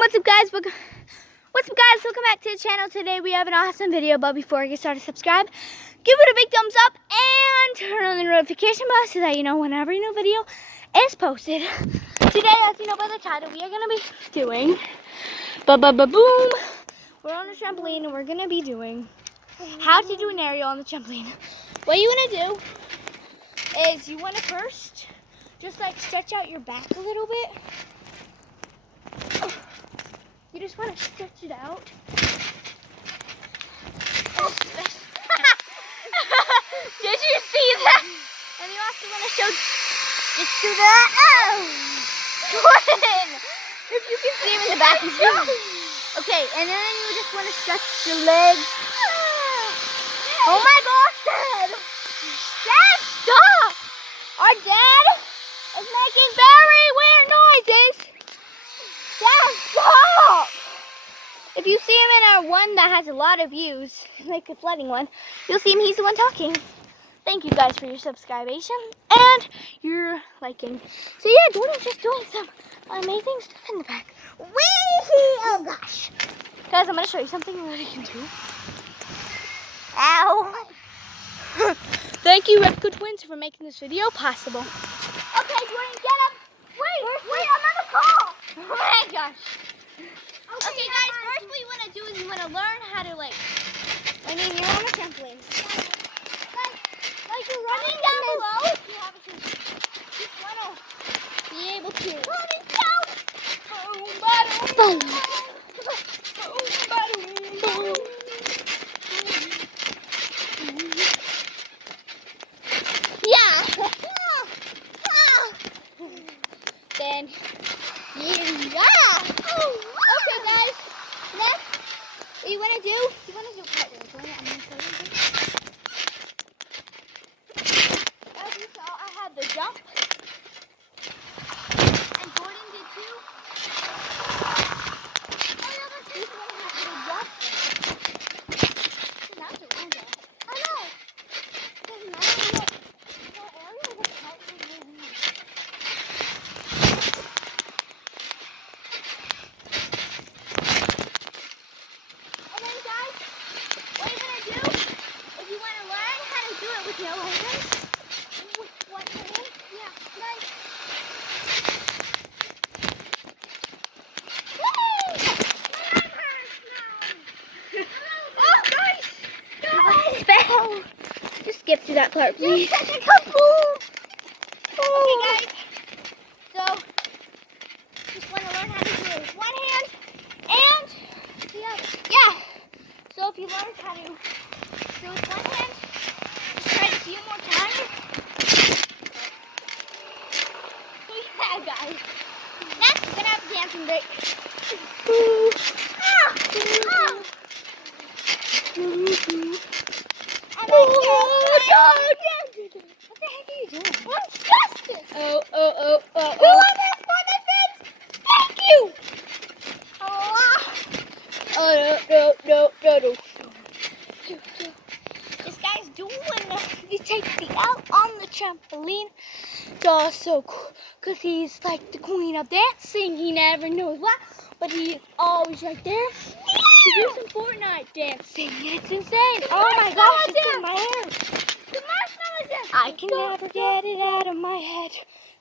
What's up guys? Welcome back to the channel. Today we have an awesome video, but before I get started, subscribe, give it a big thumbs up, and turn on the notification bell so that you know whenever a new video is posted. Today, as you know by the title, we are going to be doing boom. We're on a trampoline and we're going to be doing how to do an aerial on the trampoline. What you want to do is you want to first just like stretch out your back a little bit. You just want to stretch it out. Did you see that? And you also want to show, just do that. Oh, Jordan! If you can see him in the back, he's doing. Okay, and then you just want to stretch your legs. Oh my gosh, Dad! Dad, stop! Our dad is making very weird noises. Dad, stop! If you see him in our one that has a lot of views, like the flooding one, you'll see him, he's the one talking. Thank you guys for your subscribation and your liking. So yeah, Jordan's just doing some amazing stuff in the back. Wee! Oh gosh. Guys, I'm going to show you something really can do. Ow! Thank you, Repco Twins, for making this video possible. Okay, Jordan, get up. Wait, I'm on the call. Oh my gosh. Okay, guys, first what you want to do is you want to learn how to, like, I mean, you're on a trampoline. Like you're running down below. You have a trampoline. You just want to be able to. Running down. Boom, boom, boom. Yeah. Then, yeah. Okay, guys. Next, what you want to do? You want to do cartwheels. I'm going to show you something. As you saw, I had the jump. And Jordan did too. Oh, yeah, but this one has the jump. That's a long jump. I know. Doesn't matter what area the cartwheel will be. No hands? With one hand? Yeah, nice. Woo! My arm hurts now. Oh, guys! Fell. Just skip to that part, please. Okay, guys. So, just want to learn how to do it with one hand and the other. Yeah. So, if you learn how to do it with one hand, try it a few more times. Yeah, guys. Next, we're going to have a dancing break. What the heck are you doing? I'm disgusted. Oh. You want this for the fix? Thank you. No. This guy's doing he takes the out on the trampoline. It's all so cool because he's like the queen of dancing. He never knows what, but he's always right there. He do some Fortnite dancing. It's insane. Oh my gosh, it's in my hair. I can never get it out of my head.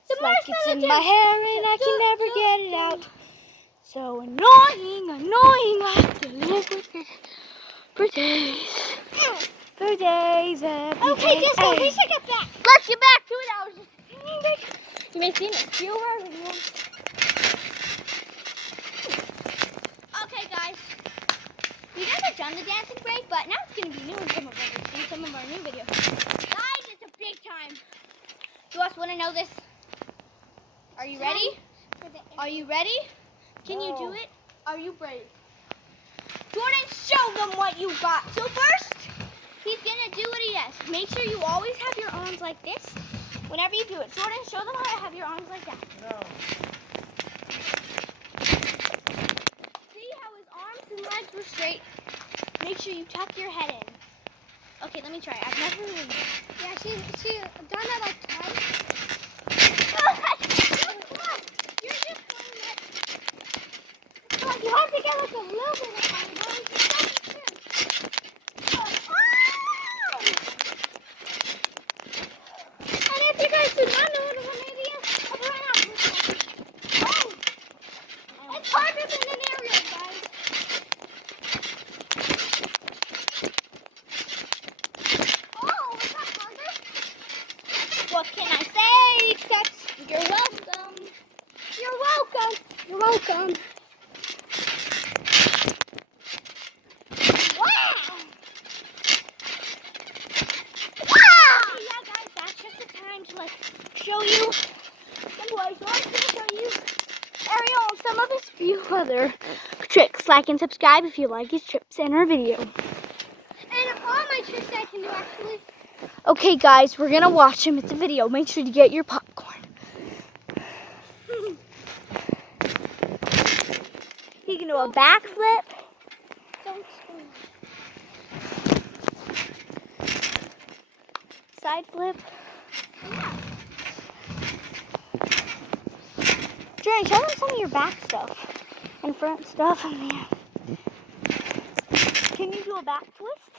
It's like it's in my hair and I can never get it out. So annoying. I have to live with it for days. For days. Okay, Disco, we should get back. Let's get back to it. I was just you may see a few more videos. Okay, guys. We guys are done the dancing break, but now it's going to be new in some of our new videos. Guys, it's a big time. You guys want to know this? Are you ready? Are you ready? Can you do it? Are you brave? Jordan, show them what you got. So first, he's going to do what he does. Make sure you always have your arms like this whenever you do it. Jordan, show them how to have your arms like that. No. See how his arms and legs were straight? Make sure you tuck your head in. Okay, let me try. I've never really... Yeah, she's done that like twice. Come on. You're just going You have to get like a little bit of fun, guys. And if you guys do not know what an ariel, it's harder than an ariel, guys. Oh, is that harder? What can I say? Except you're welcome. You're welcome. You're welcome. Wow! Wow! Yeah, guys, that's just the time to like show you some boys. So I'm gonna show you Ariel and some of his few other tricks. Like and subscribe if you like his tricks in our video. And all my tricks I can do actually. Okay, guys, we're gonna watch him. It's a video. Make sure to get your popcorn. He can do a backflip. Don't spoil. Side flip. Yeah. Jordan, show them some of your back stuff and front stuff. Yeah. Can you do a back twist?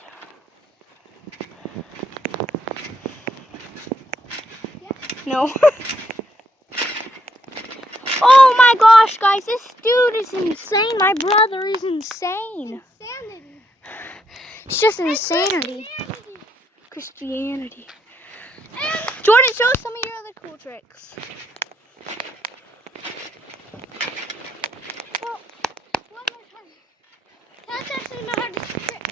Yeah. No. Oh my gosh, guys, this dude is insane. My brother is insane. Insanity. It's just insanity. Christianity. Jordan, show us some of your other cool tricks. Well, one more time. That's actually my hardest trick.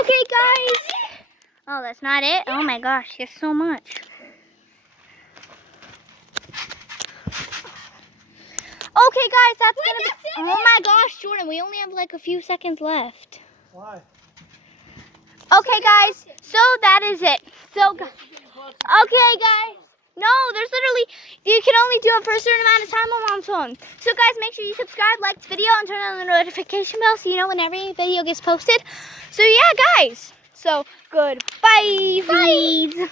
Okay, guys. Oh, that's not it? Oh my gosh, there's so much. Okay, guys, that's gonna be. Oh my gosh, Jordan, we only have like a few seconds left. Why? Okay, guys, so that is it. So, okay, guys. No, there's literally, you can only do it for a certain amount of time on Mom's phone. So, guys, make sure you subscribe, like this video, and turn on the notification bell so you know when every video gets posted. So, yeah, guys. So, goodbye. Bye.